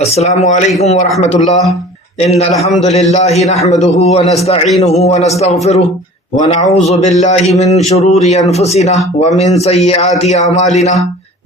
السلام علیکم ورحمۃ اللہ۔ ان الحمد للہ نحمده ونستعینه ونستغفره ونعوذ باللہ من شرور انفسنا ومن سیئات اعمالنا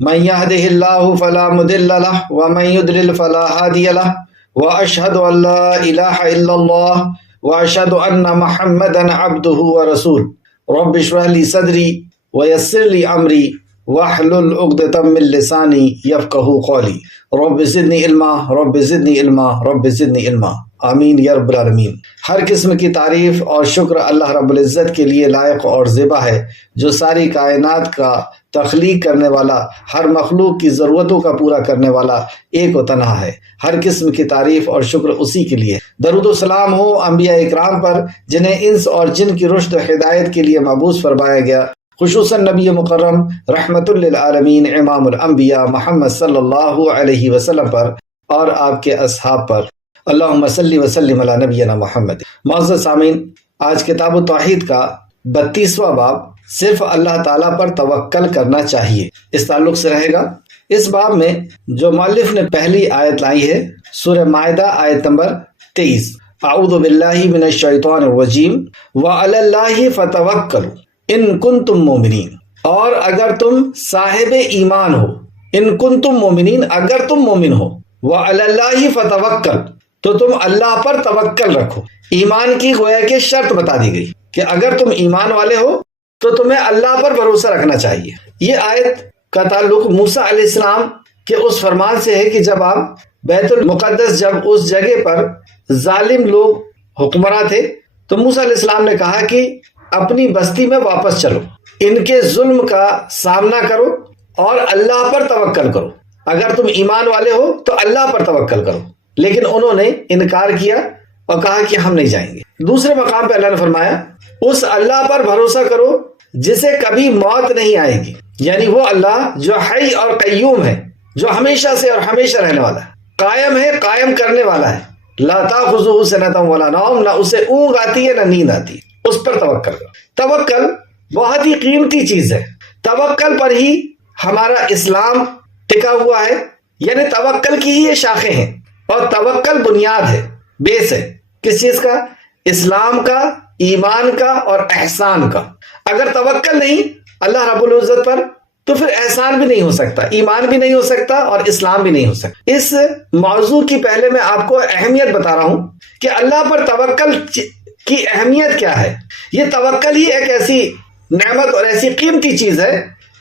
من يهده الله فلا مضل له ومن يضلل فلا هادي له واشهد ان لا اله الا الله واشهد ان محمدا عبده ورسوله رب اشرح لي صدري ويسر لي امري واحلل عقدۃ من لسانی یفقہوا قولی رب زدنی علما رب زدنی علما رب زدنی علما آمین یا رب العالمین۔ ہر قسم کی تعریف اور شکر اللہ رب العزت کے لیے لائق اور زیبا ہے، جو ساری کائنات کا تخلیق کرنے والا، ہر مخلوق کی ضرورتوں کا پورا کرنے والا ایک و تنہا ہے۔ ہر قسم کی تعریف اور شکر اسی کے لیے۔ درود و سلام ہو انبیاء اکرام پر، جنہیں انس اور جن کی رشد و ہدایت کے لیے مبعوث فرمایا گیا، خصوصاً نبی مکرم رحمت للعالمین امام الانبیاء محمد صلی اللہ علیہ وسلم پر اور آپ کے اصحاب پر۔ اللہم صلی وسلم علی نبینا محمد۔ معزز سامعین، آج کتاب التوحید کا 32واں باب صرف اللہ تعالیٰ پر توکل کرنا چاہیے، اس تعلق سے رہے گا۔ اس باب میں جو مؤلف نے پہلی آیت لائی ہے سورہ مائدہ آیت نمبر 23، اعوذ باللہ من الشیطان الرجیم وعلی اللہ فتوکلوا ان کنتم مومنین، اور اگر تم صاحب ایمان ہو، ان کنتم مومنین، اگر تم مومن ہو، وعلی اللہ فتوکل، تو تم اللہ پر توکل رکھو۔ ایمان کی گویا کہ شرط بتا دی گئی کہ اگر تم ایمان والے ہو تو تمہیں اللہ پر بھروسہ رکھنا چاہیے۔ یہ آیت کا تعلق موسیٰ علیہ السلام کے اس فرمان سے ہے کہ جب آپ بیت المقدس، جب اس جگہ پر ظالم لوگ حکمراں تھے، تو موسیٰ علیہ السلام نے کہا کہ اپنی بستی میں واپس چلو، ان کے ظلم کا سامنا کرو اور اللہ پر توکل کرو۔ اگر تم ایمان والے ہو تو اللہ پر توکل کرو، لیکن انہوں نے انکار کیا اور کہا کہ ہم نہیں جائیں گے۔ دوسرے مقام پہ اللہ نے فرمایا اس اللہ پر بھروسہ کرو جسے کبھی موت نہیں آئے گی، یعنی وہ اللہ جو حی اور قیوم ہے، جو ہمیشہ سے اور ہمیشہ رہنے والا ہے، قائم ہے، قائم کرنے والا ہے۔ لا تاخذہ سنۃ ولا نوم، نہ اسے اونگ آتی ہے نہ نیند آتی ہے، اس پر توکل کرو۔ توکل بہت ہی قیمتی چیز ہے۔ توکل پر ہی ہمارا اسلام ٹکا ہوا ہے، یعنی توکل کی ہی یہ شاخیں ہیں، اور توکل بنیاد ہے، بیس ہے۔ کس چیز کا؟ اسلام کا، ایمان کا اور احسان کا۔ اگر توکل نہیں اللہ رب العزت پر تو پھر احسان بھی نہیں ہو سکتا، ایمان بھی نہیں ہو سکتا اور اسلام بھی نہیں ہو سکتا۔ اس موضوع کی پہلے میں آپ کو اہمیت بتا رہا ہوں کہ اللہ پر توکل کی اہمیت کیا ہے۔ یہ توکل ہی ایک ایسی نعمت اور ایسی قیمتی چیز ہے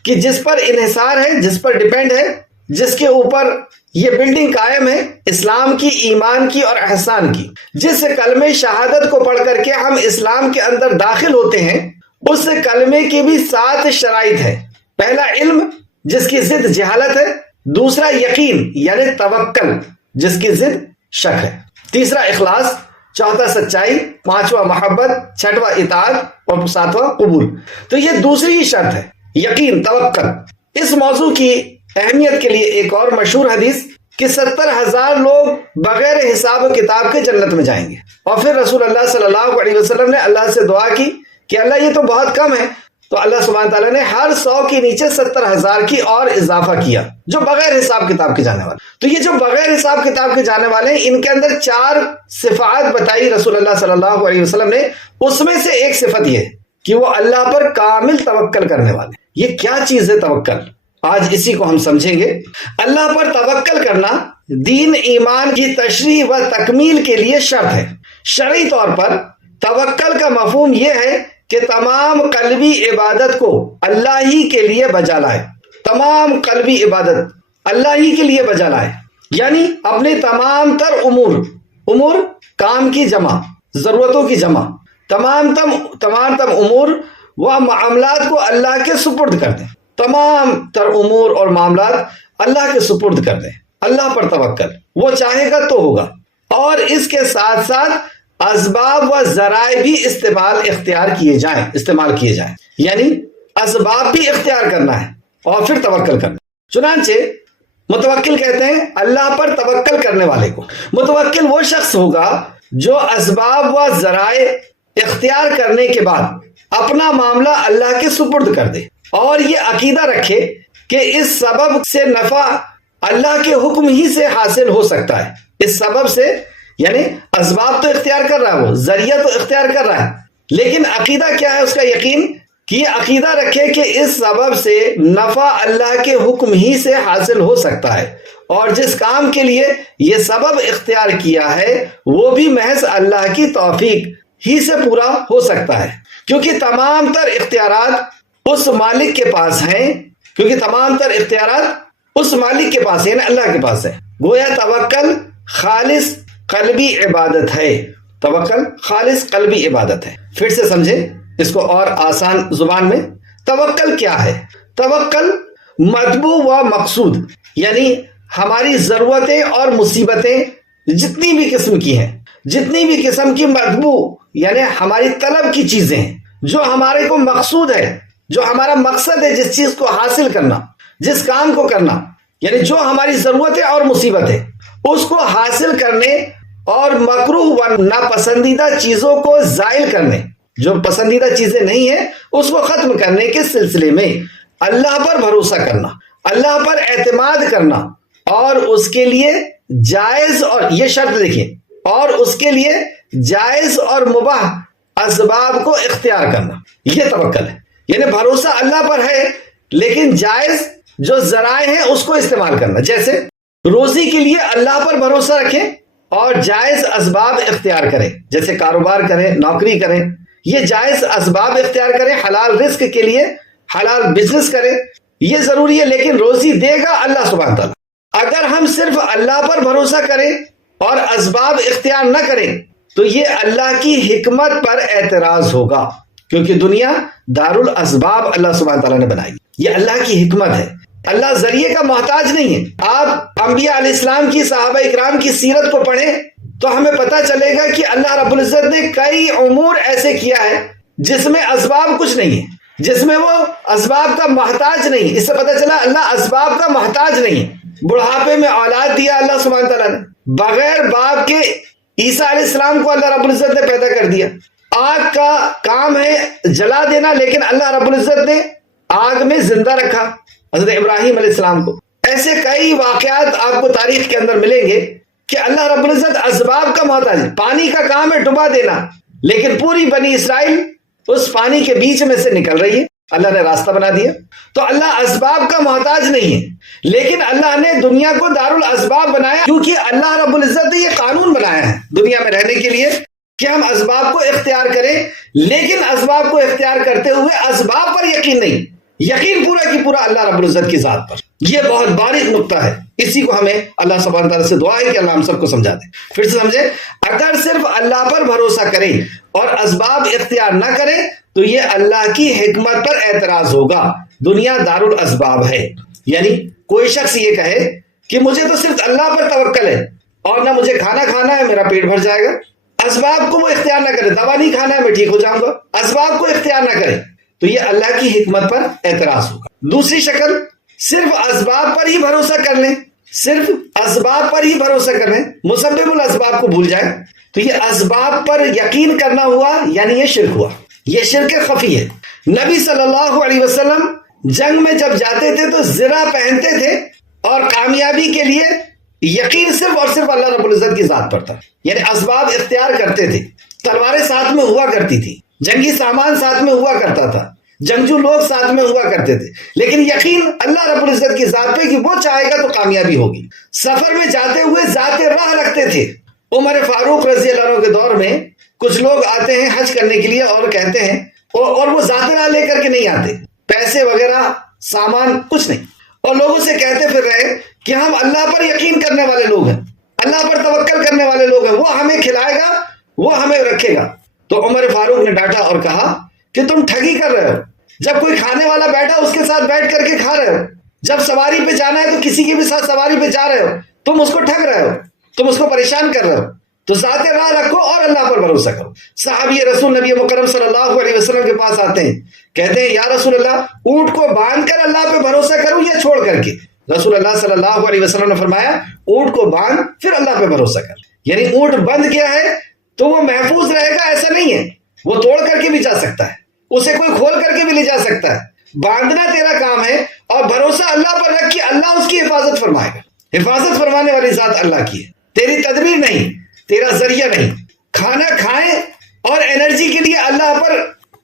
کہ جس پر انحصار ہے، جس پر ڈیپینڈ ہے، جس کے اوپر یہ بلڈنگ قائم ہے، اسلام کی، ایمان کی اور احسان کی۔ جس کلمہ شہادت کو پڑھ کر کے ہم اسلام کے اندر داخل ہوتے ہیں، اس کلمے کی بھی 7 شرائط ہیں۔ پہلا علم، جس کی ضد جہالت ہے۔ دوسرا یقین یعنی توکل، جس کی ضد شک ہے۔ تیسرا اخلاص، چوتھا سچائی، پانچواں محبت، چھٹواں اطاعت اور ساتواں قبول۔ تو یہ دوسری ہی شرط ہے، یقین، توکل۔ اس موضوع کی اہمیت کے لیے ایک اور مشہور حدیث کہ 70,000 لوگ بغیر حساب و کتاب کے جنت میں جائیں گے، اور پھر رسول اللہ صلی اللہ علیہ وسلم نے اللہ سے دعا کی کہ اللہ یہ تو بہت کم ہے، تو اللہ سبحانہ تعالیٰ نے ہر 100 کے نیچے 70,000 کی اور اضافہ کیا، جو بغیر حساب کتاب کے جانے والے۔ تو یہ جو بغیر حساب کتاب کے جانے والے ہیں، ان کے اندر 4 صفات بتائی رسول اللہ صلی اللہ علیہ وسلم نے۔ اس میں سے ایک صفت یہ ہے کہ وہ اللہ پر کامل توکل کرنے والے۔ یہ کیا چیز ہے توکل؟ آج اسی کو ہم سمجھیں گے۔ اللہ پر توکل کرنا دین ایمان کی تشریح و تکمیل کے لیے شرط ہے۔ شرعی طور پر توکل کا مفہوم یہ ہے کہ تمام قلبی عبادت کو اللہ ہی کے لیے بجا لائے، تمام قلبی عبادت اللہ ہی کے لیے بجا لائے، یعنی اپنے تمام تر امور کام کی جمع، ضرورتوں کی جمع، تمام تر امور و معاملات کو اللہ کے سپرد کر دیں، تمام تر امور اور معاملات اللہ کے سپرد کر دیں۔ اللہ پر توکل، وہ چاہے گا تو ہوگا، اور اس کے ساتھ ساتھ اسباب و ذرائع بھی استعمال کیے جائیں، یعنی اسباب بھی اختیار کرنا ہے اور پھر توکل کرنا۔ چنانچہ متوکل کہتے ہیں اللہ پر توکل کرنے والے کو۔ متوکل وہ شخص ہوگا جو اسباب و ذرائع اختیار کرنے کے بعد اپنا معاملہ اللہ کے سپرد کر دے، اور یہ عقیدہ رکھے کہ اس سبب سے نفع اللہ کے حکم ہی سے حاصل ہو سکتا ہے. اس سبب سے یعنی اسباب تو اختیار کر رہا ہے، وہ ذریعہ تو اختیار کر رہا ہے، لیکن عقیدہ کیا ہے اس کا؟ یقین کہ یہ عقیدہ رکھے کہ اس سبب سے نفع اللہ کے حکم ہی سے حاصل ہو سکتا ہے، اور جس کام کے لیے یہ سبب اختیار کیا ہے وہ بھی محض اللہ کی توفیق ہی سے پورا ہو سکتا ہے، کیونکہ تمام تر اختیارات اس مالک کے پاس ہیں، کیونکہ تمام تر اختیارات اس مالک کے پاس ہے، یعنی اللہ کے پاس ہے. گویا توکل خالص قلبی عبادت ہے. توکل خالص قلبی عبادت ہے. پھر سے سمجھیں اس کو اور آسان زبان میں. توکل کیا ہے؟ توکل مطلوب و مقصود، یعنی ہماری ضرورتیں اور مصیبتیں جتنی بھی قسم کی ہیں، جتنی بھی قسم کی مطلوب یعنی ہماری طلب کی چیزیں ہیں، جو ہمارے کو مقصود ہے، جو ہمارا مقصد ہے، جس چیز کو حاصل کرنا، جس کام کو کرنا، یعنی جو ہماری ضرورتیں اور مصیبتیں، اس کو حاصل کرنے اور مکروہ و ناپسندیدہ چیزوں کو زائل کرنے، جو پسندیدہ چیزیں نہیں ہیں اس کو ختم کرنے کے سلسلے میں اللہ پر بھروسہ کرنا، اللہ پر اعتماد کرنا، اور اس کے لیے جائز، اور یہ شرط دیکھیں، اور اس کے لیے جائز اور مباح اسباب کو اختیار کرنا، یہ توکل ہے. یعنی بھروسہ اللہ پر ہے لیکن جائز جو ذرائع ہیں اس کو استعمال کرنا. جیسے روزی کے لیے اللہ پر بھروسہ رکھیں اور جائز اسباب اختیار کریں، جیسے کاروبار کریں، نوکری کریں، یہ جائز اسباب اختیار کریں، حلال رزق کے لیے حلال بزنس کریں، یہ ضروری ہے، لیکن روزی دے گا اللہ سبحانہ تعالیٰ. اگر ہم صرف اللہ پر بھروسہ کریں اور اسباب اختیار نہ کریں تو یہ اللہ کی حکمت پر اعتراض ہوگا، کیونکہ دنیا دار الاسباب اللہ سبحانہ تعالیٰ نے بنائی، یہ اللہ کی حکمت ہے. اللہ ذریعے کا محتاج نہیں ہے. آپ انبیاء علیہ السلام کی، صحابہ اکرام کی سیرت کو پڑھیں تو ہمیں پتہ چلے گا کہ اللہ رب العزت نے کئی امور ایسے کیا ہے جس میں اسباب کچھ نہیں ہے، جس میں وہ اسباب کا محتاج نہیں. اس سے پتہ چلا اللہ اسباب کا محتاج نہیں. بڑھاپے میں اولاد دیا اللہ سبحانہ تعالیٰ نے، بغیر باپ کے عیسیٰ علیہ السلام کو اللہ رب العزت نے پیدا کر دیا. آگ کا کام ہے جلا دینا، لیکن اللہ رب العزت نے آگ میں زندہ رکھا حضرت ابراہیم علیہ السلام کو. ایسے کئی واقعات آپ کو تاریخ کے اندر ملیں گے کہ اللہ رب العزت اسباب کا محتاج ہے. پانی کا کام ہے ڈبا دینا، لیکن پوری بنی اسرائیل اس پانی کے بیچ میں سے نکل رہی ہے، اللہ نے راستہ بنا دیا. تو اللہ اسباب کا محتاج نہیں ہے، لیکن اللہ نے دنیا کو دار الاسباب بنایا، کیونکہ اللہ رب العزت نے یہ قانون بنایا ہے دنیا میں رہنے کے لیے کہ ہم اسباب کو اختیار کریں، لیکن اسباب کو اختیار کرتے ہوئے اسباب پر یقین نہیں، یقین پورا کی پورا اللہ رب العزت کی ذات پر. یہ بہت باریک نقطہ ہے، اسی کو ہمیں اللہ سبحانہ تعالیٰ سے دعا ہے کہ اللہ ہم سب کو سمجھا دے. پھر سے سمجھے، اگر صرف اللہ پر بھروسہ کریں اور اسباب اختیار نہ کریں تو یہ اللہ کی حکمت پر اعتراض ہوگا. دنیا دار الاسباب ہے، یعنی کوئی شخص یہ کہے کہ مجھے تو صرف اللہ پر توکل ہے اور نہ مجھے کھانا کھانا ہے میرا پیٹ بھر جائے گا، اسباب کو وہ اختیار نہ کرے، دوا نہیں کھانا ہے میں ٹھیک ہو جاؤں گا، اسباب کو اختیار نہ کرے، تو یہ اللہ کی حکمت پر اعتراض ہوگا. دوسری شکل، صرف اسباب پر ہی بھروسہ کر لیں، صرف اسباب پر ہی بھروسہ کر لیں، مسبب الاسباب کو بھول جائیں، تو یہ اسباب پر یقین کرنا ہوا، یعنی یہ شرک ہوا، یہ شرک خفی ہے. نبی صلی اللہ علیہ وسلم جنگ میں جب جاتے تھے تو زرہ پہنتے تھے اور کامیابی کے لیے یقین صرف اور صرف اللہ رب العزت کی ذات پر تھا، یعنی اسباب اختیار کرتے تھے. تلواریں ساتھ میں ہوا کرتی تھی، جنگی سامان ساتھ میں ہوا کرتا تھا، جنگجو لوگ ساتھ میں ہوا کرتے تھے، لیکن یقین اللہ رب العزت کی ذات پہ کہ وہ چاہے گا تو کامیابی ہوگی. سفر میں جاتے ہوئے ذات راہ رکھتے تھے. عمر فاروق رضی اللہ عنہ کے دور میں کچھ لوگ آتے ہیں حج کرنے کے لیے اور کہتے ہیں، اور وہ ذات راہ لے کر کے نہیں آتے، پیسے وغیرہ سامان کچھ نہیں، اور لوگوں سے کہتے پھر رہے کہ ہم اللہ پر یقین کرنے والے لوگ ہیں، اللہ پر توکل کرنے والے لوگ ہیں، وہ ہمیں کھلائے گا، وہ ہمیں رکھے گا. تو عمر فاروق نے ڈانٹا اور کہا کہ تم ٹھگی کر رہے ہو. جب کوئی کھانے والا بیٹھا اس کے ساتھ بیٹھ کر کے کھا رہے ہو، جب سواری پہ جانا ہے تو کسی کے بھی ساتھ سواری پہ جا رہے ہو، تم اس کو ٹھگ رہے ہو، تم اس کو پریشان کر رہے ہو. تو ذات راہ رکھو اور اللہ پر بھروسہ کرو. صحابی رسول نبی مکرم صلی اللہ علیہ وسلم کے پاس آتے ہیں، کہتے ہیں یا رسول اللہ اونٹ کو باندھ کر اللہ پہ بھروسہ کروں یا چھوڑ کر کے؟ رسول اللہ صلی اللہ علیہ وسلم نے فرمایا اونٹ کو باندھ پھر اللہ پہ بھروسہ کر. یعنی اونٹ بند کیا ہے تو وہ محفوظ رہے گا ایسا نہیں ہے، وہ توڑ کر کے بھی جا سکتا ہے، اسے کوئی کھول کر کے بھی لے جا سکتا ہے. باندھنا تیرا کام ہے اور بھروسہ اللہ پر رکھ کے اللہ اس کی حفاظت فرمائے گا. حفاظت فرمانے والی ذات اللہ کی ہے، تیری تدبیر نہیں، تیرا ذریعہ نہیں۔ کھانا کھائیں اور انرجی کے لیے اللہ پر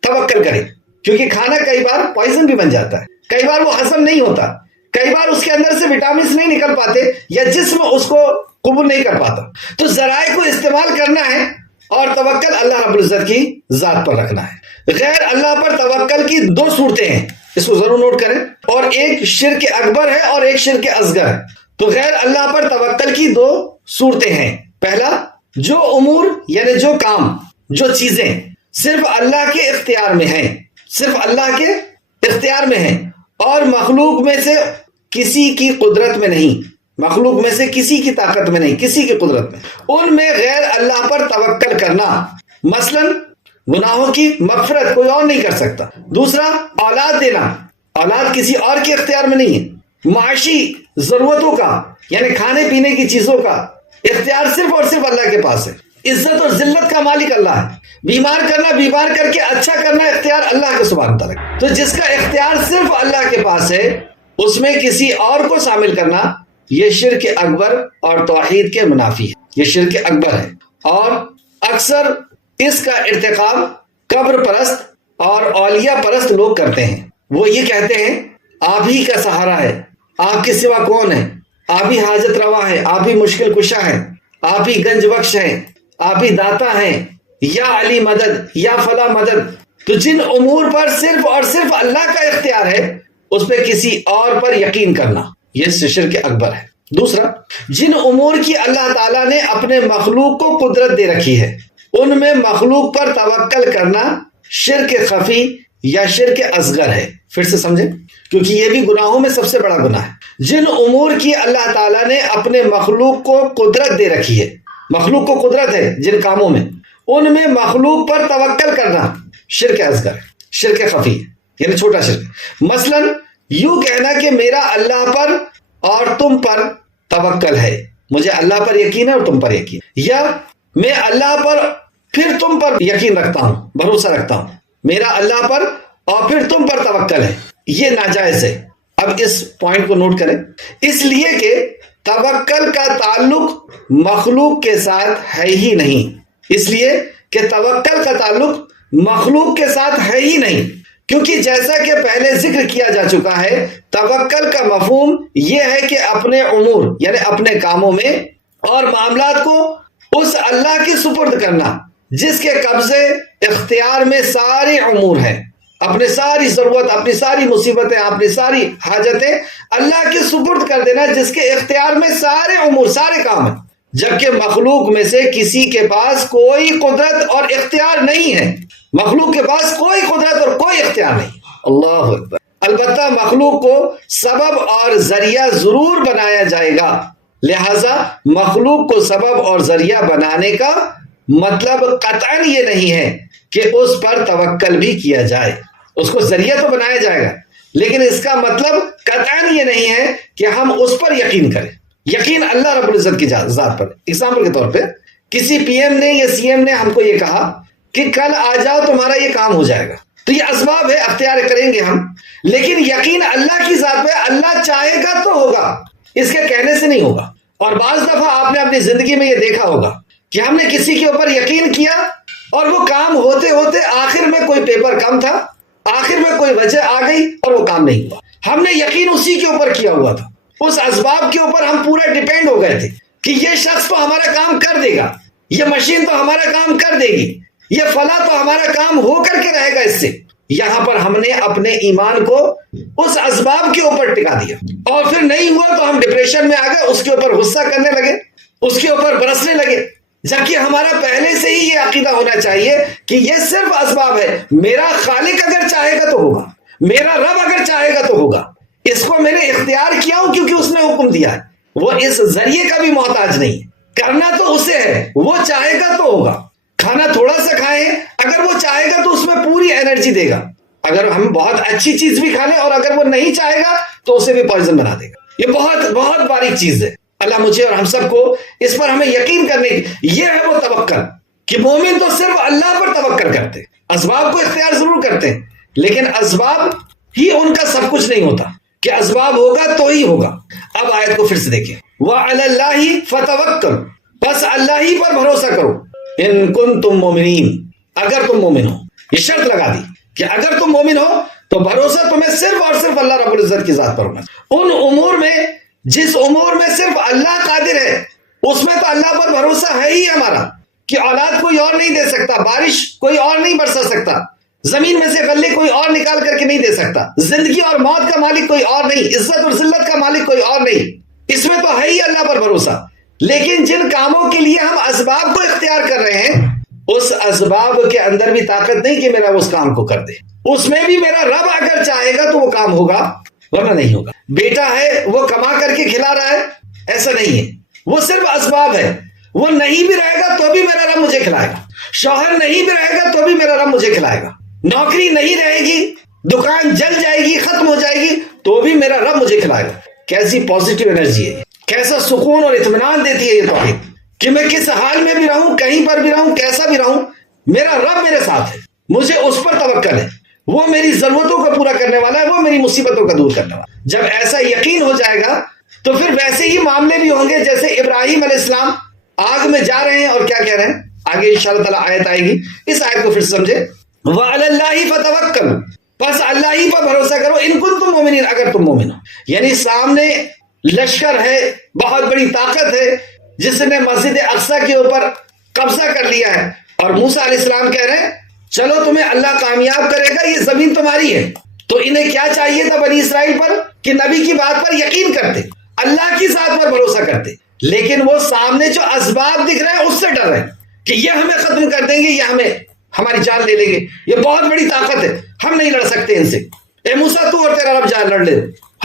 توکل کریں، کیونکہ کھانا کئی بار پوائزن بھی بن جاتا ہے، کئی بار وہ ہضم نہیں ہوتا، کئی بار اس کے اندر سے وٹامنز نہیں نکل پاتے یا جسم اس کو قبول نہیں کر پاتا۔ تو ذرائع کو استعمال کرنا ہے اور توکل اللہ رب العزت کی ذات پر رکھنا ہے۔ غیر اللہ پر توکل کی دو صورتیں ہیں، اس کو ضرور نوٹ کریں، اور ایک شرک اکبر ہے اور ایک شرک اصغر ہے۔ تو غیر اللہ پر توکل کی دو صورتیں ہیں۔ پہلا، جو امور یعنی جو کام، جو چیزیں صرف اللہ کے اختیار میں ہیں، صرف اللہ کے اختیار میں ہیں اور مخلوق میں سے کسی کی قدرت میں نہیں، مخلوق میں سے کسی کی طاقت میں نہیں، کسی کی قدرت میں، ان میں غیر اللہ پر توکل کرنا۔ مثلا گناہوں کی مغفرت کوئی اور نہیں کر سکتا۔ دوسرا، اولاد دینا، اولاد کسی اور کے اختیار میں نہیں ہے۔ معاشی ضرورتوں کا یعنی کھانے پینے کی چیزوں کا اختیار صرف اور صرف اللہ کے پاس ہے۔ عزت اور ذلت کا مالک اللہ ہے۔ بیمار کرنا، بیمار کر کے اچھا کرنا اختیار اللہ کے سبحانہ تعالیٰ۔ تو جس کا اختیار صرف اللہ کے پاس ہے، اس میں کسی اور کو شامل کرنا یہ شرک اکبر اور توحید کے منافی ہے، یہ شرک اکبر ہے۔ اور اکثر اس کا ارتکاب قبر پرست اور اولیاء پرست لوگ کرتے ہیں۔ وہ یہ کہتے ہیں آپ ہی کا سہارا ہے، آپ کے سوا کون ہے، آپ ہی حاجت روا ہے، آپ ہی مشکل کشا ہے، آپ ہی گنج بخش ہیں، آپ ہی داتا ہیں، یا علی مدد، یا فلاں مدد۔ تو جن امور پر صرف اور صرف اللہ کا اختیار ہے، اس پہ کسی اور پر یقین کرنا یہ شرک اکبر ہے۔ دوسرا، جن امور کی اللہ تعالیٰ نے اپنے مخلوق کو قدرت دے رکھی ہے، ان میں مخلوق پر توکل کرنا شرک خفی یا شرک اصغر ہے۔ پھر سے سمجھیں، کیونکہ یہ بھی گناہوں میں سب سے بڑا گناہ ہے۔ جن امور کی اللہ تعالیٰ نے اپنے مخلوق کو قدرت دے رکھی ہے، مخلوق کو قدرت ہے جن کاموں میں، ان میں مخلوق پر توکل کرنا شرک اصغر ہے، شرک خفی ہے، یعنی چھوٹا شرک۔ مثلا یوں کہنا کہ میرا اللہ پر اور تم پر توکل ہے، مجھے اللہ پر یقین ہے اور تم پر یقین، یا میں اللہ پر پھر تم پر یقین رکھتا ہوں، بھروسہ رکھتا ہوں، میرا اللہ پر اور پھر تم پر توکل ہے، یہ ناجائز ہے۔ اب اس پوائنٹ کو نوٹ کریں، اس لیے کہ توکل کا تعلق مخلوق کے ساتھ ہے ہی نہیں، اس لیے کہ توکل کا تعلق مخلوق کے ساتھ ہے ہی نہیں، کیونکہ جیسا کہ پہلے ذکر کیا جا چکا ہے، توکل کا مفہوم یہ ہے کہ اپنے امور یعنی اپنے کاموں میں اور معاملات کو اس اللہ کی سپرد کرنا جس کے قبضے اختیار میں سارے امور ہیں۔ اپنے ساری ضرورت، اپنی ساری مصیبتیں، اپنی ساری حاجتیں اللہ کے سپرد کر دینا جس کے اختیار میں سارے امور، سارے کام ہیں، جبکہ مخلوق میں سے کسی کے پاس کوئی قدرت اور اختیار نہیں ہے، مخلوق کے پاس کوئی قدرت اور کوئی اختیار نہیں۔ اللہ اکبر۔ البتہ مخلوق کو سبب اور ذریعہ ضرور بنایا جائے گا، لہذا مخلوق کو سبب اور ذریعہ بنانے کا مطلب قطعاً یہ نہیں ہے کہ اس پر توکل بھی کیا جائے، اس کو ذریعہ تو بنایا جائے گا، لیکن اس کا مطلب قطعاً یہ نہیں ہے کہ ہم اس پر یقین کریں، یقین اللہ رب العزت کی ذات پر۔ اگزامپل کے طور پہ کسی پی ایم نے یا سی ایم نے ہم کو یہ کہا کہ کل آ جاؤ تمہارا یہ کام ہو جائے گا، تو یہ اسباب ہے، اختیار کریں گے ہم، لیکن یقین اللہ کی ذات پہ، اللہ چاہے گا تو ہوگا، اس کے کہنے سے نہیں ہوگا۔ اور بعض دفعہ آپ نے اپنی زندگی میں یہ دیکھا ہوگا کہ ہم نے کسی کے اوپر یقین کیا اور وہ کام ہوتے ہوتے آخر میں کوئی پیپر کم تھا، آخر میں کوئی وجہ آ گئی اور وہ کام نہیں ہوا۔ ہم نے یقین اسی کے اوپر کیا ہوا تھا، اس اسباب کے اوپر ہم پورا ڈیپینڈ ہو گئے تھے کہ یہ شخص تو ہمارا کام کر دے گا، یہ مشین تو ہمارا کام کر دے گی، یہ فلاں تو ہمارا کام ہو کر کے رہے گا اس سے۔ یہاں پر ہم نے اپنے ایمان کو اس اسباب کے اوپر ٹکا دیا اور پھر نہیں ہوا تو ہم ڈپریشن میں آ گئے، اس کے اوپر غصہ کرنے لگے، اس کے اوپر برسنے لگے، جبکہ ہمارا پہلے سے ہی یہ عقیدہ ہونا چاہیے کہ یہ صرف اسباب ہے، میرا خالق اگر چاہے گا تو ہوگا، میرا رب اگر چاہے گا تو ہوگا، اس کو میں نے اختیار کیا ہوں کیونکہ اس نے حکم دیا ہے، وہ اس ذریعے کا بھی محتاج نہیں ہے، کرنا تو اسے ہے، وہ چاہے گا تو ہوگا۔ کھانا تھوڑا سا کھائیں، اگر وہ چاہے گا تو اس میں پوری انرجی دے گا، اگر ہم بہت اچھی چیز بھی کھا لیں اور اگر وہ نہیں چاہے گا تو اسے بھی پوائزن بنا دے گا۔ یہ بہت بہت باریک چیز ہے، اللہ مجھے اور ہم سب کو اس پر ہمیں یقین کرنے کی، یہ ہے وہ توکل کہ مومن تو صرف اللہ پر توکل کرتے، اسباب کو اختیار ضرور کرتے ہیں لیکن اسباب ہی ان کا سب کچھ نہیں ہوتا، کہ اسباب ہوگا تو ہی ہوگا۔ اب آیت کو پھر سے دیکھیں، وَعَلَى اللَّهِ فَتَوَكَّلُوا، بس اللہ ہی پر بھروسہ کرو، ان کنتم مومنین، اگر تم مومن ہو۔ یہ شرط لگا دی کہ اگر تم مومن ہو تو بھروسہ تمہیں صرف اور صرف اللہ رب العزت کی ذات پر ہونا چاہیے۔ ان امور میں، جس امور میں صرف اللہ قادر ہے، اس میں تو اللہ پر بھروسہ ہے ہی ہمارا، کہ اولاد کوئی اور نہیں دے سکتا، بارش کوئی اور نہیں برسا سکتا، زمین میں سے غلے کوئی اور نکال کر کے نہیں دے سکتا، زندگی اور موت کا مالک کوئی اور نہیں، عزت اور ذلت کا مالک کوئی اور نہیں، اس میں تو ہے ہی اللہ پر بھروسہ۔ لیکن جن کاموں کے لیے ہم اسباب کو اختیار کر رہے ہیں، اس اسباب کے اندر بھی طاقت نہیں کہ میرا اس کام کو کر دے، اس میں بھی میرا رب اگر چاہے گا تو وہ کام ہوگا ورنہ نہیں ہوگا۔ بیٹا ہے وہ کما کر کے کھلا رہا ہے، ایسا نہیں ہے، وہ صرف اسباب ہے، وہ نہیں بھی رہے گا تو بھی میرا رب مجھے کھلائے گا، شوہر نہیں بھی رہے گا تو بھی میرا رب مجھے کھلائے گا، نوکری نہیں رہے گی، دکان جل جائے گی، ختم ہو جائے گی تو بھی میرا رب مجھے کھلائے گا۔ کیسی پازیٹیو انرجی ہے، کیسا سکون اور اطمینان دیتی ہے یہ توحید، کہ میں کس حال میں بھی رہوں، کہیں پر بھی رہوں، کیسا بھی رہوں، میرا رب میرے ساتھ ہے، مجھے اس پر توکل ہے، وہ میری ضرورتوں کو پورا کرنے والا ہے، وہ میری مصیبتوں کا دور کرنے والا ہے۔ جب ایسا یقین ہو جائے گا تو پھر ویسے ہی معاملے بھی ہوں گے جیسے ابراہیم علیہ السلام آگ میں جا رہے ہیں اور کیا کہہ رہے ہیں، آگے انشاءاللہ تعالی آیت آئے گی، اس آیت کو پھر سمجھے، وَعَلَى اللَّهِ فَتَوَكَّلُوا، بس اللہ ہی پر بھروسہ کرو، ان کنتم مومنین، اگر تم مومن ہو۔ یعنی سامنے لشکر ہے، بہت بڑی طاقت ہے جس نے مسجد اقصی کے اوپر قبضہ کر لیا ہے، اور موسیٰ علیہ السلام کہہ رہے ہیں چلو تمہیں اللہ کامیاب کرے گا، یہ زمین تمہاری ہے۔ تو انہیں کیا چاہیے تھا بنی اسرائیل پر، کہ نبی کی بات پر یقین کرتے، اللہ کی ذات پر بھروسہ کرتے، لیکن وہ سامنے جو اسباب دکھ رہے ہیں اس سے ڈر رہے ہیں کہ یہ ہمیں ختم کر دیں گے، یہ ہماری جان لے لیں گے، یہ بہت بڑی طاقت ہے، ہم نہیں لڑ سکتے ان سے، اے موسیٰ تو اور تیرا رب جان لڑ لے،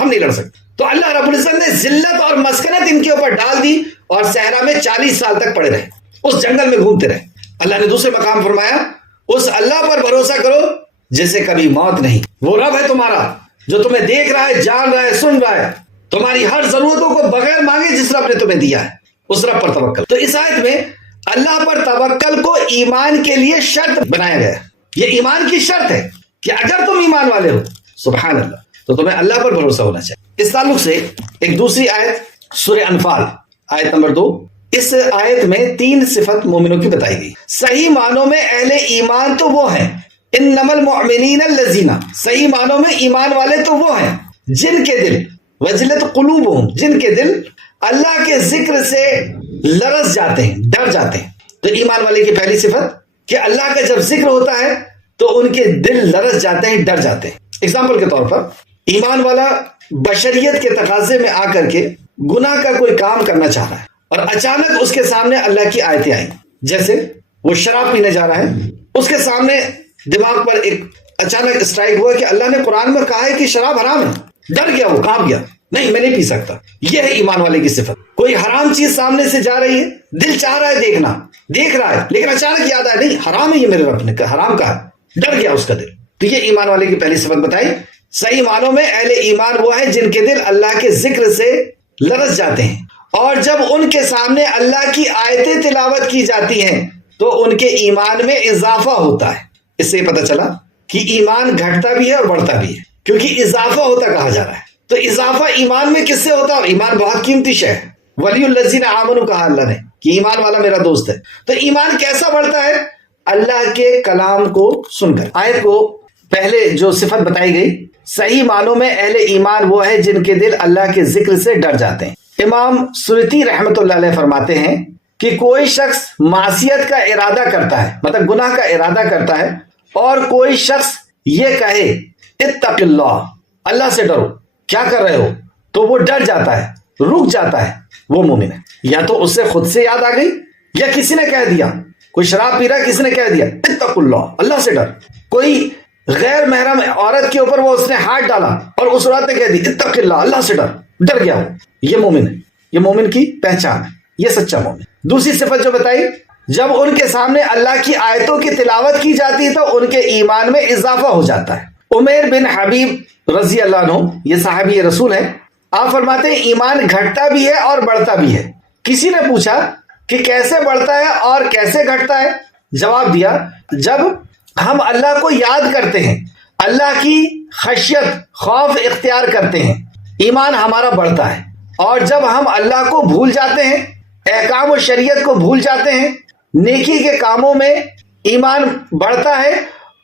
ہم نہیں لڑ سکتے۔ تو اللہ رب العزت نے ذلت اور مسکنت ان کے اوپر ڈال دی، اور صحرا میں 40 سال تک پڑے رہے، اس جنگل میں گھومتے رہے۔ اللہ نے دوسرے مقام فرمایا اس اللہ پر بھروسہ کرو جسے کبھی موت نہیں، وہ رب ہے تمہارا جو تمہیں دیکھ رہا ہے، جان رہا ہے، سن رہا ہے، تمہاری ہر ضرورتوں کو بغیر مانگے جس رب نے تمہیں دیا ہے، اس رب پر توکل۔ تو اس آیت میں اللہ پر توکل کو ایمان کے لیے شرط بنایا گیا ہے، یہ ایمان کی شرط ہے کہ اگر تم ایمان والے ہو سبحان اللہ تو تمہیں اللہ پر بھروسہ ہونا چاہیے۔ اس تعلق سے ایک دوسری آیت سورہ انفال آیت نمبر 2، اس آیت میں 3 صفت مومنوں کی بتائی گئی۔ صحیح معنوں میں اہل ایمان تو وہ ہیں، انما المؤمنین الذین، صحیح معنوں میں ایمان والے تو وہ ہیں جن کے دل، وجلت قلوبہم، جن کے دل اللہ کے ذکر سے لرز جاتے ہیں، ڈر جاتے ہیں۔ تو ایمان والے کی پہلی صفت کہ اللہ کا جب ذکر ہوتا ہے تو ان کے دل لرز جاتے ہیں، ڈر جاتے ہیں۔ اگزامپل کے طور پر ایمان والا بشریت کے تقاضے میں آ کر کے گناہ کا کوئی کام کرنا چاہ رہا ہے، اور اچانک اس کے سامنے اللہ کی آیتیں آئیں، جیسے وہ شراب پینے جا رہا ہے، اس کے سامنے دماغ پر ایک اچانک اسٹرائک ہوا کہ اللہ نے قرآن میں کہا ہے کہ شراب حرام ہے، ڈر گیا، وہ کانپ گیا، نہیں میں نہیں پی سکتا۔ یہ ہے ایمان والے کی صفت۔ کوئی حرام چیز سامنے سے جا رہی ہے، دل چاہ رہا ہے دیکھنا، دیکھ رہا ہے، لیکن اچانک یاد آیا نہیں حرام ہے، یہ میرے رب نے کہا حرام کہا، ڈر گیا اس کا دل۔ تو یہ ایمان والے کی پہلی صفت بتائی۔ صحیح معنوں میں اہل ایمان وہ ہیں جن کے دل اللہ کے ذکر سے لرز جاتے ہیں، اور جب ان کے سامنے اللہ کی آیتیں تلاوت کی جاتی ہیں تو ان کے ایمان میں اضافہ ہوتا ہے۔ اس سے پتہ چلا کہ ایمان گھٹتا بھی ہے اور بڑھتا بھی ہے، کیونکہ اضافہ ہوتا کہا جا رہا ہے۔ تو اضافہ ایمان میں کس سے ہوتا ہے؟ اور ایمان بہت قیمتی شے ہے، ولی الذین آمنوا کہا اللہ نے کہ ایمان والا میرا دوست ہے۔ تو ایمان کیسا بڑھتا ہے؟ اللہ کے کلام کو سن کر۔ آیت کو پہلے جو صفت بتائی گئی، صحیح معنوں میں اہل ایمان وہ ہے جن کے دل اللہ کے ذکر سے ڈر جاتے ہیں۔ امام سیوطی رحمۃ اللہ علیہ فرماتے ہیں کہ کوئی شخص معصیت کا ارادہ کرتا ہے، مطلب گناہ کا ارادہ کرتا ہے، اور کوئی شخص یہ کہے اتق اللہ، اللہ سے ڈرو، کیا کر رہے ہو، تو وہ ڈر جاتا ہے، رک جاتا ہے، وہ مومن ہے۔ یا تو اس سے خود سے یاد آ گئی، یا کسی نے کہہ دیا، کوئی شراب پی رہا ہے، کسی نے کہہ دیا اتق اللہ، اللہ سے ڈر۔ کوئی غیر محرم عورت کے اوپر وہ اس نے ہاتھ ڈالا اور اس عورت نے کہہ دی اتق اللہ، اللہ سے ڈر گیا ہو، یہ مومن ہے، یہ مومن کی پہچان ہے، یہ سچا مومن۔ دوسری صفت جو بتائی، جب ان کے سامنے اللہ کی آیتوں کی تلاوت کی جاتی تو ان کے ایمان میں اضافہ ہو جاتا ہے۔ عمیر بن حبیب رضی اللہ عنہ، یہ صحابی رسول ہیں، آپ فرماتے ہیں ایمان گھٹتا بھی ہے اور بڑھتا بھی ہے۔ کسی نے پوچھا کہ کیسے بڑھتا ہے اور کیسے گھٹتا ہے؟ جواب دیا، جب ہم اللہ کو یاد کرتے ہیں، اللہ کی خشیت، خوف اختیار کرتے ہیں، ایمان ہمارا بڑھتا ہے، اور جب ہم اللہ کو بھول جاتے ہیں، احکام و شریعت کو بھول جاتے ہیں، نیکی کے کاموں میں ایمان بڑھتا ہے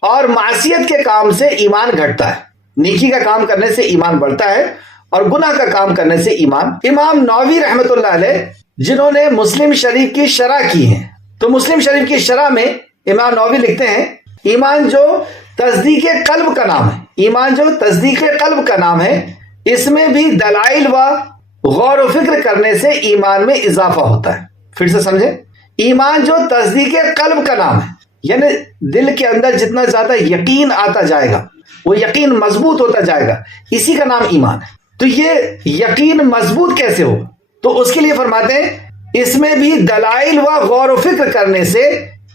اور معصیت کے کام سے ایمان گھٹتا ہے۔ نیکی کا کام کرنے سے ایمان بڑھتا ہے اور گناہ کا کام کرنے سے ایمان۔ امام نووی رحمۃ اللہ علیہ جنہوں نے مسلم شریف کی شرح کی ہے، تو مسلم شریف کی شرح میں امام نووی لکھتے ہیں ایمان جو تصدیق قلب کا نام ہے، ایمان جو تصدیق قلب کا نام ہے، اس میں بھی دلائل و غور و فکر کرنے سے ایمان میں اضافہ ہوتا ہے۔ پھر سے سمجھیں، ایمان جو تصدیق قلب کا نام ہے، یعنی دل کے اندر جتنا زیادہ یقین آتا جائے گا، وہ یقین مضبوط ہوتا جائے گا، اسی کا نام ایمان ہے۔ تو یہ یقین مضبوط کیسے ہو؟ تو اس کے لیے فرماتے ہیں اس میں بھی دلائل و غور و فکر کرنے سے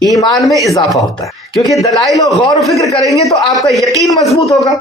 ایمان میں اضافہ ہوتا ہے، کیونکہ دلائل و غور و فکر کریں گے تو آپ کا یقین مضبوط ہوگا،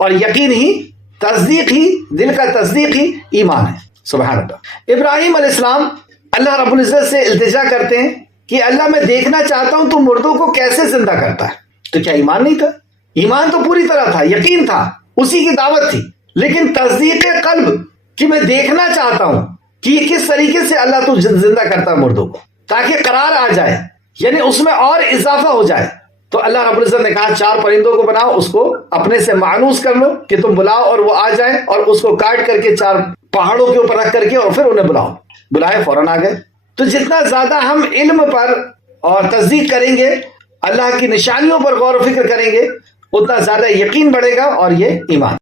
اور یقین ہی تصدیق ہی، دل کا تصدیق ہی ایمان ہے۔ سبحان اللہ۔ ابراہیم علیہ السلام اللہ رب العزت سے التجا کرتے ہیں کہ اللہ میں دیکھنا چاہتا ہوں تو مردوں کو کیسے زندہ کرتا ہے۔ تو کیا ایمان نہیں تھا؟ ایمان تو پوری طرح تھا، یقین تھا، اسی کی دعوت تھی، لیکن تصدیق قلب کہ میں دیکھنا چاہتا ہوں کہ کس طریقے سے اللہ تو زندہ کرتا ہے مردوں کو، تاکہ قرار آ جائے، یعنی اس میں اور اضافہ ہو جائے۔ تو اللہ رب العزت نے کہا 4 پرندوں کو بناؤ، اس کو اپنے سے مانوس کر لو کہ تم بلاؤ اور وہ آ جائیں، اور اس کو کاٹ کر کے 4 پہاڑوں کے اوپر رکھ کر کے اور پھر انہیں بلاؤ، بلائے فوراً آ گئے۔ تو جتنا زیادہ ہم علم پر اور تصدیق کریں گے، اللہ کی نشانیوں پر غور و فکر کریں گے، اتنا زیادہ یقین بڑھے گا، اور یہ ایمان۔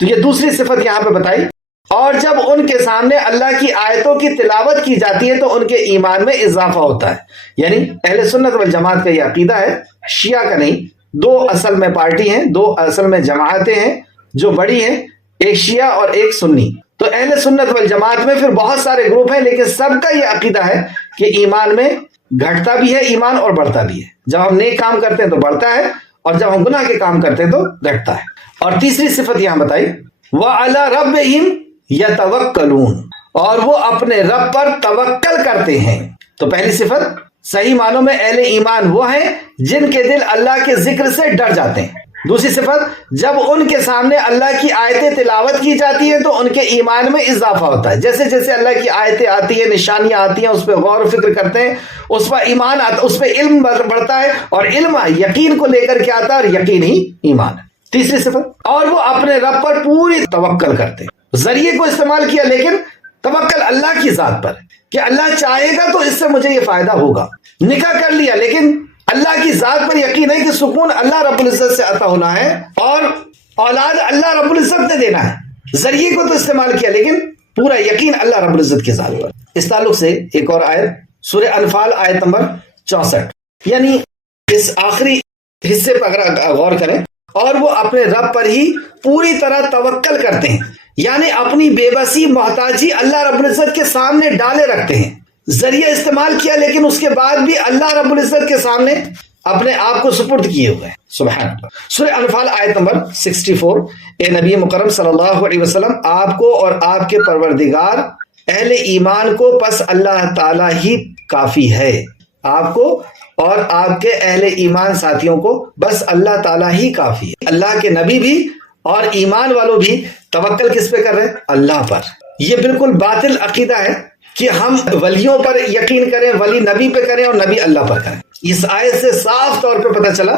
تو یہ دوسری صفت یہاں پہ بتائی۔ اور جب ان کے سامنے اللہ کی آیتوں کی تلاوت کی جاتی ہے تو ان کے ایمان میں اضافہ ہوتا ہے۔ یعنی اہل سنت والجماعت کا یہ عقیدہ ہے، شیعہ کا نہیں۔ 2 اصل میں پارٹی ہیں، 2 اصل میں جماعتیں ہیں جو بڑی ہیں، ایک شیعہ اور ایک سنی۔ تو اہل سنت والجماعت میں پھر بہت سارے گروپ ہیں، لیکن سب کا یہ عقیدہ ہے کہ ایمان میں گھٹتا بھی ہے ایمان اور بڑھتا بھی ہے۔ جب ہم نیک کام کرتے ہیں تو بڑھتا ہے، اور جب ہم گناہ کے کام کرتے ہیں تو گھٹتا ہے۔ اور تیسری صفت یہاں بتائی، وَعَلَىٰ رَبِّهِمْ يَتَوَكَّلُونَ، اور وہ اپنے رب پر توکل کرتے ہیں۔ تو پہلی صفت، صحیح معنوں میں اہل ایمان وہ ہیں جن کے دل اللہ کے ذکر سے ڈر جاتے ہیں۔ دوسری صفت، جب ان کے سامنے اللہ کی آیتیں تلاوت کی جاتی ہیں تو ان کے ایمان میں اضافہ ہوتا ہے۔ جیسے جیسے اللہ کی آیتیں آتی ہیں، نشانیاں آتی ہیں، اس پہ غور و فکر کرتے ہیں، اس پر ایمان آتا، اس پہ علم بڑھتا ہے، اور علم یقین کو لے کر کے آتا ہے، اور یقین ہی ایمان ہے۔ تیسری صفت، اور وہ اپنے رب پر پوری توکل کرتے ہیں۔ ذریعے کو استعمال کیا، لیکن توکل اللہ کی ذات پر، کہ اللہ چاہے گا تو اس سے مجھے یہ فائدہ ہوگا۔ نکاح کر لیا، لیکن اللہ کی ذات پر یقین ہے کہ سکون اللہ رب العزت سے عطا ہونا ہے، اور اولاد اللہ رب العزت نے دینا ہے۔ ذریعے کو تو استعمال کیا، لیکن پورا یقین اللہ رب العزت کی ذات پر۔ اس تعلق سے ایک اور آیت، سورہ انفال آیت نمبر 64، یعنی اس آخری حصے پر اگر غور کریں، اور وہ اپنے رب پر ہی پوری طرح توکل کرتے ہیں، یعنی اپنی بے بسی، محتاجی اللہ رب العزت کے سامنے ڈالے رکھتے ہیں۔ ذریعہ استعمال کیا، لیکن اس کے بعد بھی اللہ رب العزت کے سامنے اپنے آپ کو سپرد کیے ہوئے ہیں۔ سبحان اللہ۔ سورہ انفال آیت نمبر 64، اے نبی مکرم صلی اللہ علیہ وسلم، آپ کو اور آپ کے پروردگار اہل ایمان کو پس اللہ تعالیٰ ہی کافی ہے۔ آپ کو اور آپ کے اہل ایمان ساتھیوں کو بس اللہ تعالیٰ ہی کافی ہے۔ اللہ کے نبی بھی اور ایمان والوں بھی توکل کس پہ کر رہے ہیں؟ اللہ پر۔ یہ بالکل باطل عقیدہ ہے کہ ہم ولیوں پر یقین کریں، ولی نبی پہ کریں اور نبی اللہ پر کریں۔ اس آیت سے صاف طور پہ پتہ چلا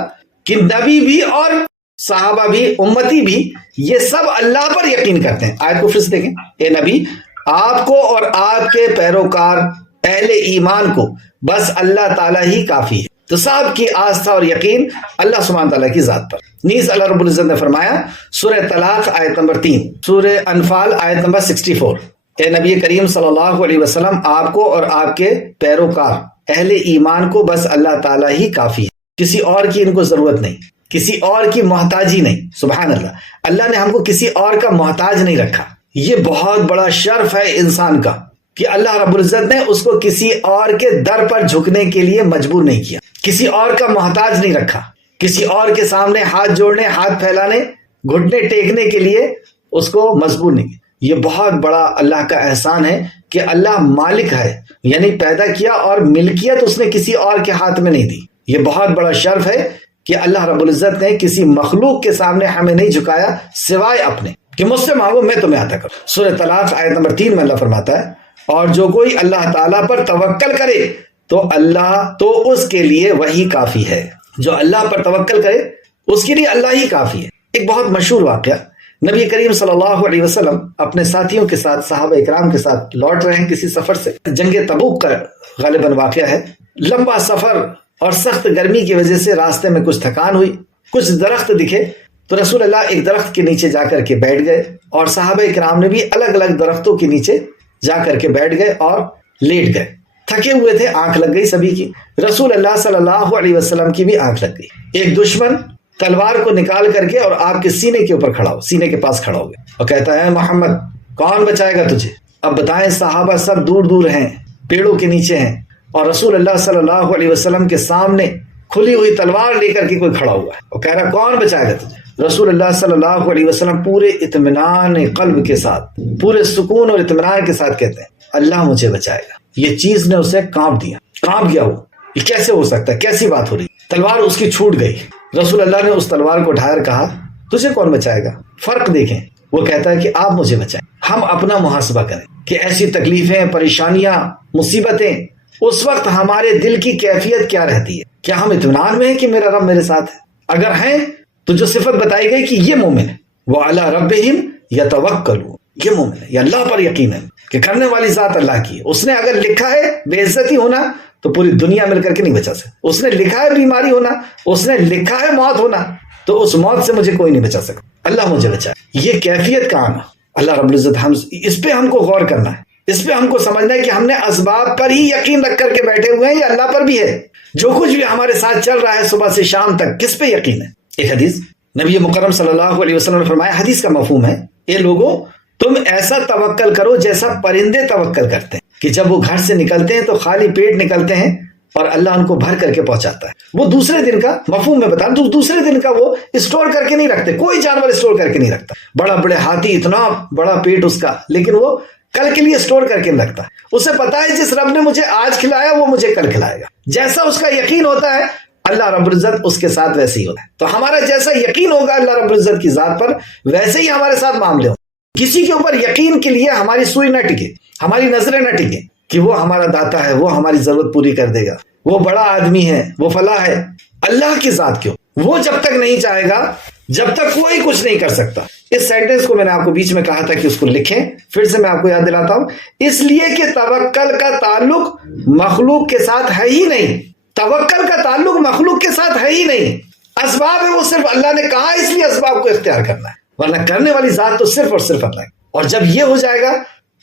کہ نبی بھی اور صحابہ بھی، امتی بھی، یہ سب اللہ پر یقین کرتے ہیں۔ آیت کو پھر سے دیکھیں، اے نبی، آپ کو اور آپ کے پیروکار اہل ایمان کو بس اللہ تعالیٰ ہی کافی ہے۔ تو صاحب کی آستھا اور یقین اللہ سبحانہ تعالیٰ کی ذات پر۔ نیز اللہ رب العزت نے فرمایا سورہ طلاق آیت نمبر 3، سورہ انفال آیت نمبر 64، اے نبی کریم صلی اللہ علیہ وسلم، آپ کو اور آپ کے پیروکار اہل ایمان کو بس اللہ تعالیٰ ہی کافی ہے، کسی اور کی ان کو ضرورت نہیں، کسی اور کی محتاجی نہیں۔ سبحان اللہ، اللہ نے ہم کو کسی اور کا محتاج نہیں رکھا۔ یہ بہت بڑا شرف ہے انسان کا کہ اللہ رب العزت نے اس کو کسی اور کے در پر جھکنے کے لیے مجبور نہیں کیا، کسی اور کا محتاج نہیں رکھا، کسی اور کے سامنے ہاتھ جوڑنے، ہاتھ پھیلانے، گھٹنے ٹیکنے کے لیے اس کو مجبور نہیں کیا۔ یہ بہت بڑا اللہ کا احسان ہے کہ اللہ مالک ہے، یعنی پیدا کیا اور ملکیت اس نے کسی اور کے ہاتھ میں نہیں دی۔ یہ بہت بڑا شرف ہے کہ اللہ رب العزت نے کسی مخلوق کے سامنے ہمیں نہیں جھکایا سوائے اپنے۔ کہ مجھ سے مانگو میں تمہیں عطا کروں۔ سورہ طلاق آیت نمبر 3 میں اللہ فرماتا ہے اور جو کوئی اللہ تعالیٰ پر توکل کرے تو اس کے لیے وہی کافی ہے۔ جو اللہ پر توکل کرے اس کے لیے اللہ ہی کافی ہے۔ ایک بہت مشہور واقعہ، نبی کریم صلی اللہ علیہ وسلم اپنے ساتھیوں کے ساتھ، صحابہ اکرام کے ساتھ لوٹ رہے ہیں کسی سفر سے۔ جنگ تبوک کا غالباً واقعہ ہے۔ لمبا سفر اور سخت گرمی کی وجہ سے راستے میں کچھ تھکان ہوئی، کچھ درخت دکھے تو رسول اللہ ایک درخت کے نیچے جا کر کے بیٹھ گئے، اور صحابہ اکرام نے بھی الگ الگ درختوں کے نیچے جا کر کے بیٹھ گئے اور لیٹ گئے۔ تھکے ہوئے تھے، آنکھ لگ گئی سبھی کی۔ رسول اللہ صلی اللہ علیہ وسلم کی بھی آنکھ لگ گئی۔ ایک دشمن تلوار کو نکال کر کے اور آپ کے سینے کے اوپر کھڑا ہو، سینے کے پاس کھڑا ہو گیا اور کہتا ہے محمد کون بچائے گا تجھے؟ اب بتائیں، صحابہ سب دور دور ہیں، پیڑوں کے نیچے ہیں، اور رسول اللہ صلی اللہ علیہ وسلم کے سامنے کھلی ہوئی تلوار لے کر کے کوئی کھڑا ہوا ہے اور کہہ رہا کون بچائے گا تجھے؟ رسول اللہ صلی اللہ علیہ وسلم پورے اطمینان قلب کے ساتھ، پورے سکون اور اطمینان کے ساتھ کہتے ہیں اللہ مجھے بچائے گا۔ یہ چیز نے اسے کانپ دیا، کانپ گیا وہ، یہ کیسے ہو سکتا ہے، کیسی بات ہو رہی؟ تلوار اس کی چھوٹ گئی۔ رسول اللہ نے اس تلوار کو اٹھایا اور کہا تجھے کون بچائے گا؟ فرق دیکھیں، وہ کہتا ہے کہ آپ مجھے بچائیں۔ ہم اپنا محاسبہ کریں کہ ایسی تکلیفیں، پریشانیاں، مصیبتیں، اس وقت ہمارے دل کی کیفیت کیا رہتی ہے؟ کیا ہم اطمینان میں ہیں کہ میرا رب میرے ساتھ ہے؟ اگر ہیں تو جو صفت بتائی گئی کہ یہ مومن ہے، وَعَلَىٰ رَبِّهِمْ يَتَوَكَّلُونَ، یہ مومن ہے، یہ اللہ پر یقین ہے کہ کرنے والی ذات اللہ کی ہے۔ اس نے اگر لکھا ہے بے عزتی ہونا تو پوری دنیا مل کر کے نہیں بچا سکتا۔ اس نے لکھا ہے بیماری ہونا، اس نے لکھا ہے موت ہونا، تو اس موت سے مجھے کوئی نہیں بچا سکتا، اللہ مجھے بچائے۔ یہ کیفیت کہاں ہے؟ اللہ رب العزت اس پہ ہم کو غور کرنا ہے، اس پہ ہم کو سمجھنا ہے کہ ہم نے اسباب پر ہی یقین رکھ کر کے بیٹھے ہوئے ہیں یا اللہ پر بھی ہے؟ جو کچھ بھی ہمارے ساتھ چل رہا ہے صبح سے شام تک، کس پہ یقین ہے؟ ایک حدیث نبی مکرم صلی اللہ علیہ وسلم نے فرمایا، حدیث کا مفہوم ہے اے لوگوں تم ایسا توکل کرو جیسا پرندے توکل کرتے ہیں کہ جب وہ گھر سے نکلتے ہیں تو خالی پیٹ نکلتے ہیں اور اللہ ان کو بھر کر کے پہنچاتا ہے۔ وہ دوسرے دن کا مفہوم میں بتا دوں، دوسرے دن کا وہ اسٹور کر کے نہیں رکھتے، کوئی جانور اسٹور کر کے نہیں رکھتا۔ بڑا بڑے ہاتھی، اتنا بڑا پیٹ اس کا، لیکن وہ کل کے لیے اسٹور کر کے نہیں رکھتا۔ اسے پتا ہے جس رب نے مجھے آج کھلایا وہ مجھے کل کھلائے گا۔ جیسا اس کا یقین ہوتا ہے اللہ رب العزت اس کے ساتھ ویسے ہی ہوتا ہے۔ تو ہمارا جیسا یقین ہوگا اللہ رب العزت کی ذات پر، ویسے ہی ہمارے ساتھ معاملے ہوں۔ کسی کے اوپر یقین کے لیے ہماری سوئی نہ ٹکے، ہماری نظریں نہ ٹکے کہ وہ ہمارا داتا ہے، وہ ہماری ضرورت پوری کر دے گا، وہ بڑا آدمی ہے، وہ فلاں ہے۔ اللہ کی ذات کیوں؟ وہ جب تک نہیں چاہے گا، جب تک کوئی کچھ نہیں کر سکتا۔ اس سینٹنس کو میں نے آپ کو بیچ میں کہا تھا کہ اس کو لکھیں، پھر سے میں آپ کو یاد دلاتا ہوں، اس لیے کہ توکل کا تعلق مخلوق کے ساتھ ہے ہی نہیں، توکل کا تعلق مخلوق کے ساتھ ہے ہی نہیں۔ اسباب ہے وہ صرف اللہ نے کہا، اس لیے اسباب کو اختیار کرنا ہے، ورنہ کرنے والی ذات تو صرف اور صرف اللہ ہے۔ اور جب یہ ہو جائے گا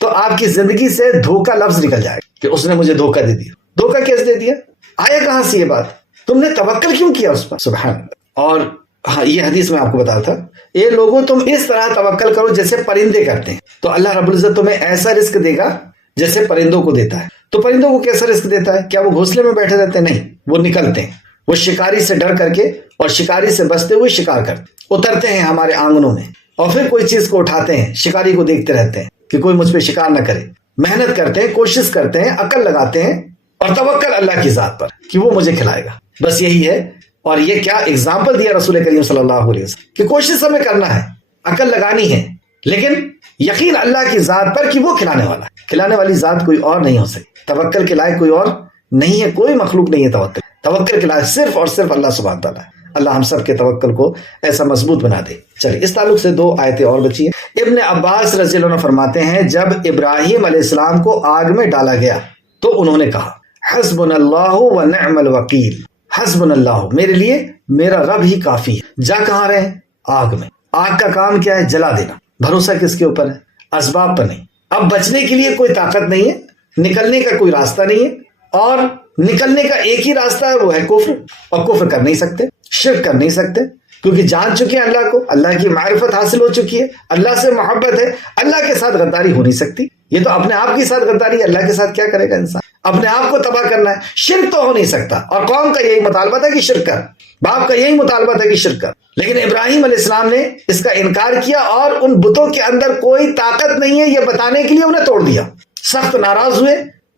تو آپ کی زندگی سے دھوکہ لفظ نکل جائے گا کہ اس نے مجھے دھوکہ دے دیا۔ دھوکہ کیسے دے دیا؟ آیا کہاں سے یہ بات؟ تم نے توکل کیوں کیا اس پر؟ سبحان اللہ۔ اور ہاں، یہ حدیث میں آپ کو بتا تھا، اے لوگوں تم اس طرح توکل کرو جیسے پرندے کرتے ہیں، تو اللہ رب العزت تمہیں ایسا رزق دے گا جیسے پرندوں کو دیتا ہے۔ تو پرندوں کو کیسا رزق دیتا ہے؟ کیا وہ گھونسلے میں بیٹھے رہتے ہیں؟ نہیں، وہ نکلتے ہیں، وہ شکاری سے ڈر کر کے اور شکاری سے بچتے ہوئے شکار کرتے، اترتے ہیں ہمارے آنگنوں میں، اور پھر کوئی چیز کو اٹھاتے ہیں، شکاری کو دیکھتے رہتے ہیں کہ کوئی مجھ پہ شکار نہ کرے، محنت کرتے ہیں، کوشش کرتے ہیں، عقل لگاتے ہیں، اور توکل اللہ کی ذات پر کہ وہ مجھے کھلائے گا۔ بس یہی ہے۔ اور یہ کیا اگزامپل دیا رسول کریم صلی اللہ علیہ وسلم کہ کوشش ہمیں کرنا ہے، عقل لگانی ہے، لیکن یقین اللہ کی ذات پر کہ وہ کھلانے والا ہے۔ کھلانے والی ذات کوئی اور نہیں ہو سکتی، توکل کے لائق کوئی اور نہیں ہے، کوئی مخلوق نہیں ہے توکل کے لائق صرف اور صرف اللہ سبحانہ تعالیٰ ہے۔ اللہ ہم سب کے توکل کو ایسا مضبوط بنا دے۔ چلیے، اس تعلق سے 2 آیتیں اور بچی ہیں۔ ابن عباس رضی اللہ عنہ فرماتے ہیں، جب ابراہیم علیہ السلام کو آگ میں ڈالا گیا تو انہوں نے کہا حسبنا اللہ و نعم الوکیل، حسبنا اللہ، میرے لیے میرا رب ہی کافی ہے۔ جا کہاں رہے؟ آگ میں۔ آگ کا کام کیا ہے؟ جلا دینا۔ بھروسہ کس کے اوپر ہے؟ اسباب پر نہیں۔ اب بچنے کے لیے کوئی طاقت نہیں ہے، نکلنے کا کوئی راستہ نہیں ہے، اور نکلنے کا ایک ہی راستہ ہے، وہ ہے کفر، اور کفر کر نہیں سکتے، شرک کر نہیں سکتے، کیونکہ جان چکے ہیں اللہ کو، اللہ کی معرفت حاصل ہو چکی ہے، اللہ سے محبت ہے، اللہ کے ساتھ غداری ہو نہیں سکتی۔ یہ تو اپنے آپ کے ساتھ غداری ہے، اللہ کے ساتھ کیا کرے گا انسان؟ اپنے آپ کو تباہ کرنا ہے، شرک تو ہو نہیں سکتا، اور قوم کا یہی مطالبہ تھا کہ شرک کر، باپ کا یہی مطالبہ تھا کہ شرک کر، لیکن ابراہیم علیہ السلام نے اس کا انکار کیا، اور ان بتوں کے اندر کوئی طاقت نہیں ہے یہ بتانے کے لیے انہیں توڑ دیا۔ سخت ناراض ہوئے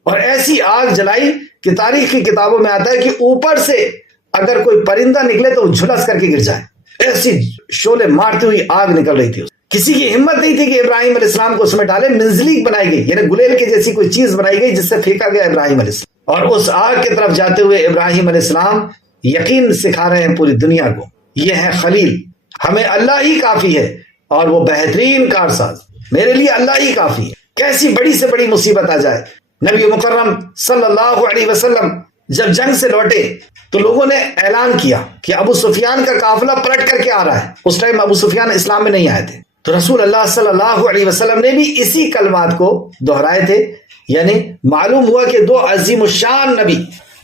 اور ایسی آگ جلائی کہ تاریخ کی کتابوں میں آتا ہے کہ اوپر سے اگر کوئی پرندہ نکلے تو وہ جھلس کر کے گر جائے، ایسی شعلے مارتی ہوئی آگ نکل رہی تھی۔ کسی کی ہمت نہیں تھی کہ ابراہیم علیہ السلام کو اس میں ڈالے. منزلیک بنائی گئی یعنی گلیل کے جیسی کوئی چیز بنائی گئی جس سے پھینکا گیا ابراہیم علیہ السلام. اور اس آگ کی طرف جاتے ہوئے ابراہیم علیہ السلام یقین سکھا رہے ہیں پوری دنیا کو. یہ ہے خلیل. ہمیں اللہ ہی کافی ہے اور وہ بہترین کارساز. میرے لیے اللہ ہی کافی ہے. کیسی بڑی سے بڑی مصیبت آ جائے. نبی مکرم صلی اللہ علیہ وسلم جب جنگ سے لوٹے تو لوگوں نے اعلان کیا کہ ابو سفیان کا قافلہ پلٹ کر کے آ رہا ہے. اس ٹائم ابو سفیان اسلام میں نہیں آئے تھے. تو رسول اللہ صلی اللہ علیہ وسلم نے بھی اسی کلمات کو دہرائے تھے. یعنی معلوم ہوا کہ دو عظیم الشان نبی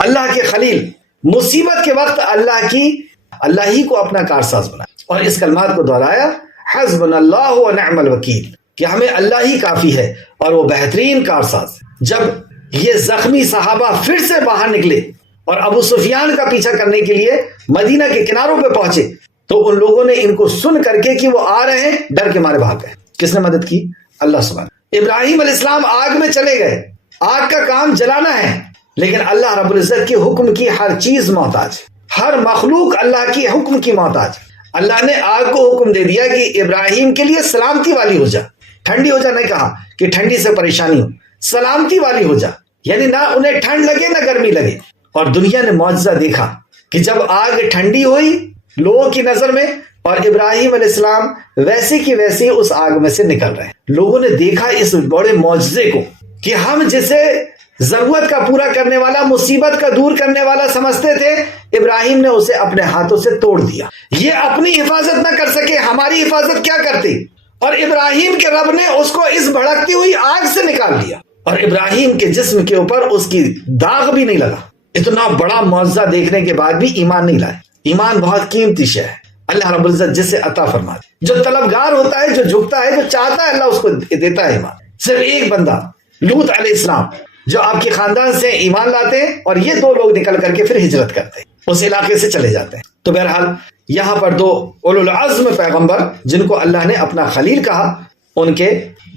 اللہ کے خلیل مصیبت کے وقت اللہ ہی کو اپنا کارساز بنا اور اس کلمات کو دہرایا حسبنا اللہ و نعم الوکیل کہ ہمیں اللہ ہی کافی ہے اور وہ بہترین کارساز. جب یہ زخمی صحابہ پھر سے باہر نکلے اور ابو سفیان کا پیچھا کرنے کے لیے مدینہ کے کناروں پہ پہنچے تو ان لوگوں نے ان کو سن کر کے کہ وہ آ رہے ہیں ڈر کے مارے بھاگ گئے. کس نے مدد کی؟ اللہ سبحانہ. ابراہیم علیہ السلام آگ میں چلے گئے. آگ کا کام جلانا ہے لیکن اللہ رب العزت کے حکم کی ہر چیز محتاج. ہر مخلوق اللہ کی حکم کی محتاج. اللہ نے آگ کو حکم دے دیا کہ ابراہیم کے لیے سلامتی والی ہو جا. ٹھنڈی ہو جا نہیں کہا کہ ٹھنڈی سے پریشانی ہو. سلامتی والی ہو جا یعنی نہ انہیں ٹھنڈ لگے نہ گرمی لگے. اور دنیا نے معجزہ دیکھا کہ جب آگ ٹھنڈی ہوئی لوگوں کی نظر میں اور ابراہیم علیہ السلام ویسے کی ویسے اس آگ میں سے نکل رہے ہیں. لوگوں نے دیکھا اس بڑے معجزے کو کہ ہم جسے ضرورت کا پورا کرنے والا مصیبت کا دور کرنے والا سمجھتے تھے ابراہیم نے اسے اپنے ہاتھوں سے توڑ دیا. یہ اپنی حفاظت نہ کر سکے ہماری حفاظت کیا کرتے. اور ابراہیم کے رب نے اس کو اس بھڑکتی ہوئی آگ سے نکال دیا اور ابراہیم کے جسم کے اوپر اس کی داغ بھی نہیں لگا. اتنا بڑا معجزہ دیکھنے کے بعد بھی ایمان نہیں لائے. ایمان بہت قیمتی شے ہے. اللہ رب العزت جسے عطا فرماتا ہے. جو طلبگار ہوتا ہے جو جھکتا ہے جو چاہتا ہے اللہ اس کو دیتا ہے ایمان. صرف ایک بندہ لوط علیہ السلام جو آپ کے خاندان سے ایمان لاتے ہیں اور یہ دو لوگ نکل کر کے پھر ہجرت کرتے ہیں اس علاقے سے چلے جاتے ہیں. تو بہرحال یہاں پر دو اولو العزم پیغمبر جن کو اللہ نے اپنا خلیل کہا ان کے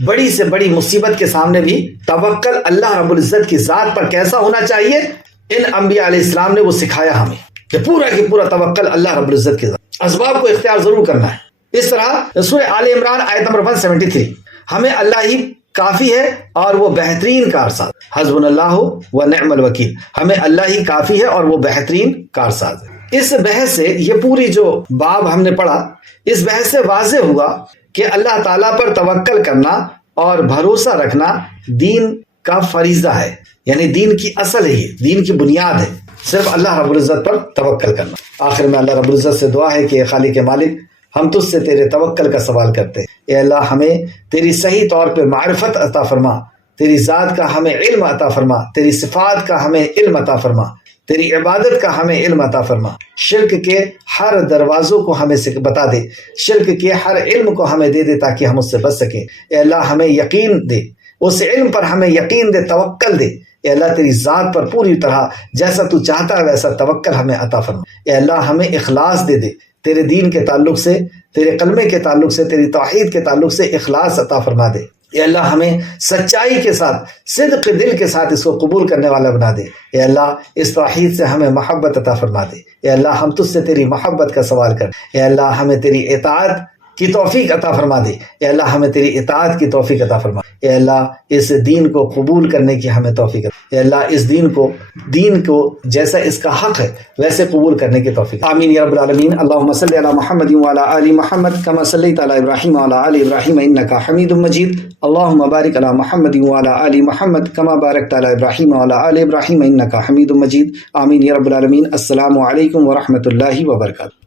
بڑی سے بڑی مصیبت کے سامنے بھی توکل اللہ رب العزت کی ذات پر کیسا ہونا چاہیے ان انبیاء علیہ السلام نے وہ سکھایا ہمیں کہ پورا توکل اللہ رب العزت کی ذات. اسباب کو اختیار ضرور کرنا ہے. اس طرح سورہ آل عمران آیت نمبر 173 ہمیں اللہ ہی کافی ہے اور وہ بہترین کارساز. حسبنا اللہ و نعم الوکیل. ہمیں اللہ ہی کافی ہے اور وہ بہترین کارساز ہے. اس بحث سے یہ پوری جو باب ہم نے پڑھا اس بحث سے واضح ہوا کہ اللہ تعالیٰ پر توکل کرنا اور بھروسہ رکھنا دین کا فریضہ ہے. یعنی دین کی اصل ہے یہ دین کی بنیاد ہے صرف اللہ رب العزت پر توکل کرنا. آخر میں اللہ رب العزت سے دعا ہے کہ خالق مالک ہم تجھ سے تیرے توکل کا سوال کرتے ہیں. اے اللہ ہمیں تیری صحیح طور پہ معرفت عطا فرما. تیری ذات کا ہمیں علم عطا فرما. تیری صفات کا ہمیں علم عطا فرما. تیری عبادت کا ہمیں علم عطا فرما. شرک کے ہر دروازوں کو ہمیں بتا دے. شرک کے ہر علم کو ہمیں دے دے تاکہ ہم اس سے بچ سکیں. اے اللہ ہمیں یقین دے اس علم پر ہمیں یقین دے توکل دے. اے اللہ تیری ذات پر پوری طرح جیسا تو چاہتا ہے ویسا توکل ہمیں عطا فرما. اے اللہ ہمیں اخلاص دے دے. تیرے دین کے تعلق سے تیرے کلمے کے تعلق سے تیری توحید کے تعلق سے اخلاص عطا فرما دے. اے اللہ ہمیں سچائی کے ساتھ صدق دل کے ساتھ اس کو قبول کرنے والا بنا دے. اے اللہ اس توحید سے ہمیں محبت عطا فرما دے. اے اللہ ہم تجھ سے تیری محبت کا سوال کر. اے اللہ ہمیں تیری اطاعت کی توفیق عطا فرما دے. اے اللہ ہمیں تیری اطاعت کی توفیق عطا فرما. اے اللہ اس دین کو قبول کرنے کی ہمیں توفیق. اے اللہ اس دین کو جیسا اس کا حق ہے ویسے قبول کرنے کی توفیق. آمین یا رب العالمین. اللہم صلی علی محمد وعلی آل محمد کما صلیت علی ابراہیم وعلی آل ابراہیم انک حمید مجید. اللہم بارک علی محمد وعلی آل محمد کما بارکت علی ابراہیم وعلی آل ابراہیم انک حمید مجید. آمین یا رب العالمین. السلام علیکم ورحمۃ اللہ وبرکاتہ.